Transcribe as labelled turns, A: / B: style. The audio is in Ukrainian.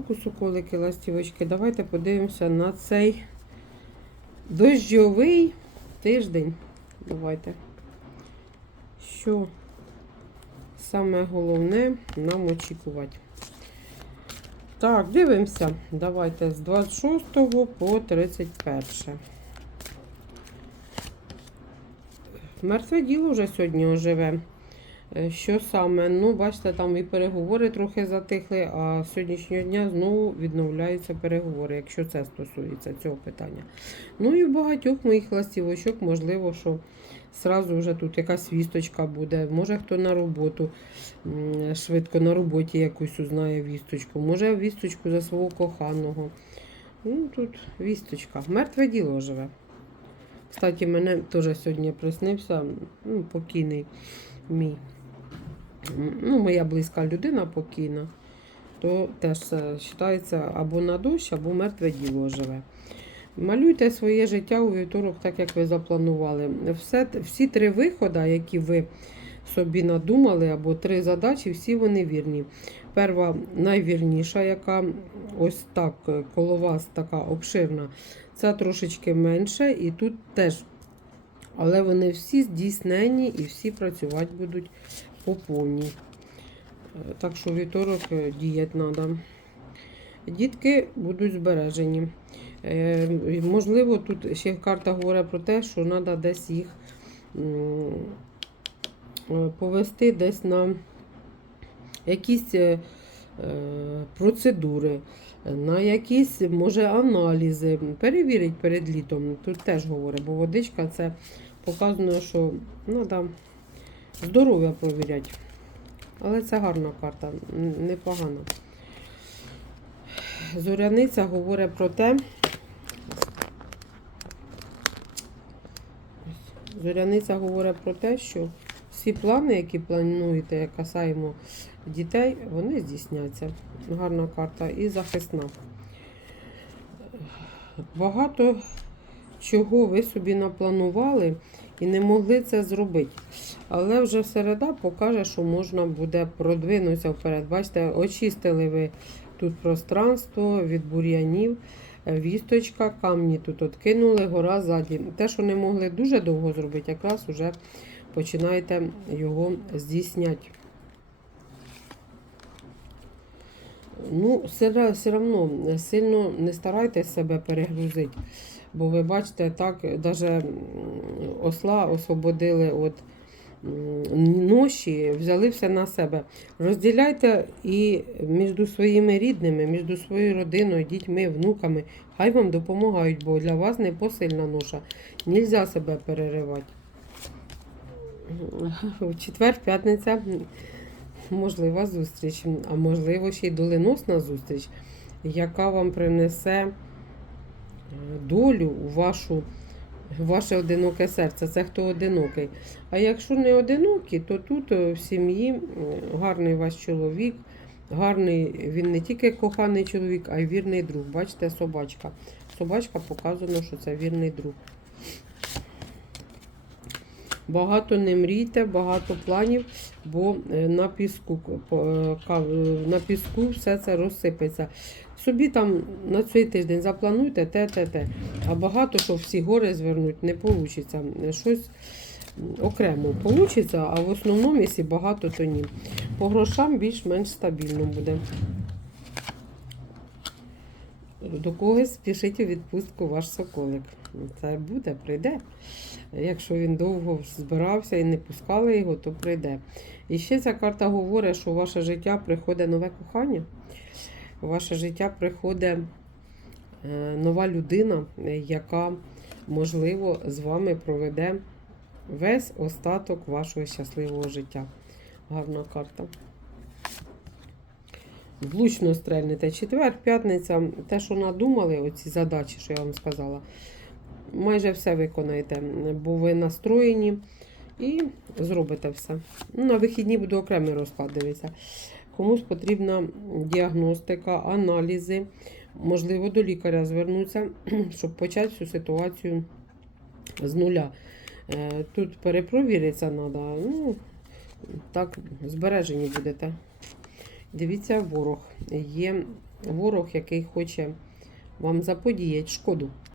A: ранку, соколики, ластівочки. Давайте подивимося на цей дощовий тиждень. Давайте. Що саме головне нам очікувати. Так, дивимося. Давайте з 26 по 31. Мертве діло вже сьогодні оживе. Е, Що саме? Ну, бачите, там і переговори трохи затихли, а з сьогоднішнього дня знову відновляються переговори, якщо це стосується цього питання. Ну і в багатьох моїх ластівочок, можливо, що зразу вже тут якась вісточка буде. Може хто на роботу швидко на роботі якусь узнає вісточку, може вісточку за свого коханого. Ну, тут вісточка. Мертве діло живе. Кстати, мене теж сьогодні приснився ну, покійний мій. Ну, моя близька людина покійна, то теж вважається або на дощ, або мертве діло живе. Малюйте своє життя у вівторок, так як ви запланували. Все, всі три виходи, які ви собі надумали, або три задачі, всі вони вірні. Перша найвірніша, яка ось так коло вас така обширна, ця трошечки менше, і тут теж. Але вони всі здійснені і всі працювати будуть по повній. Е, Так що вівторок е, діяти треба. Дітки будуть збережені. Е, можливо, тут ще карта говорить про те, що треба десь їх повести десь на якісь процедури, на якісь, може, аналізи. Перевірить перед літом. Тут теж говорить, бо водичка це показує, що треба здоров'я провіряти. Але це гарна карта, непогана. Зоряниця говорить про те, Зоряниця говорить про те, що всі плани, які плануєте, касаємо дітей, вони здійсняться. Гарна карта і захисна. Багато чого ви собі напланували і не могли це зробити. Але вже середа покаже, що можна буде продвинутися вперед. Бачите, очистили ви тут пространство від бур'янів, е, вісточка, камні тут откинули, гора ззаді. Те, що не могли дуже довго зробити, якраз вже починаєте його здійсняти. Ну, все, все одно сильно не старайтесь себе перегрузити. Бо ви бачите, так, навіть осла освободили від ноші, взяли все на себе. Розділяйте і між своїми рідними, між своєю родиною, дітьми, внуками. Хай вам допомагають, бо для вас не посильна ноша. Нельзя себе переривати. Четвер, п'ятниця можлива зустріч, а можливо ще й доленосна зустріч, яка вам принесе е, долю у вашу, ваше одиноке серце. Це хто одинокий. А якщо не одинокі, то тут е, в сім'ї гарний ваш чоловік, гарний, він не тільки коханий чоловік, а й вірний друг. Бачите, собачка. Собачка показано, що це вірний друг. Багато не мрійте, багато планів, бо е, на піску, е, на піску все це розсипеться. Собі там на цей тиждень заплануйте те, те, те. А багато що всі гори звернуть не вийде. Щось окремо вийде, а в основному, якщо багато, то ні. По грошам більш-менш стабільно буде. До когось спішить у відпустку ваш соколик. Це буде, прийде. Якщо він довго збирався і не пускали його, то прийде. І ще ця карта говорить, що у ваше життя приходить нове кохання. У ваше життя приходить е, нова людина, е, яка, можливо, з вами проведе весь остаток вашого щасливого життя. Гарна карта. Влучно стрельнете. Четвер, п'ятниця, те, що надумали, оці задачі, що я вам сказала, майже все виконаєте, бо ви настроєні і зробите все. Ну, на вихідні буду окремий розклад дивитися. Комусь потрібна діагностика, аналізи, можливо, до лікаря звернутися, щоб почати всю ситуацію з нуля. Е, Тут перепровіритися треба. Ну, так, збережені будете. Дивіться, ворог. Є ворог, який хоче вам заподіяти шкоду.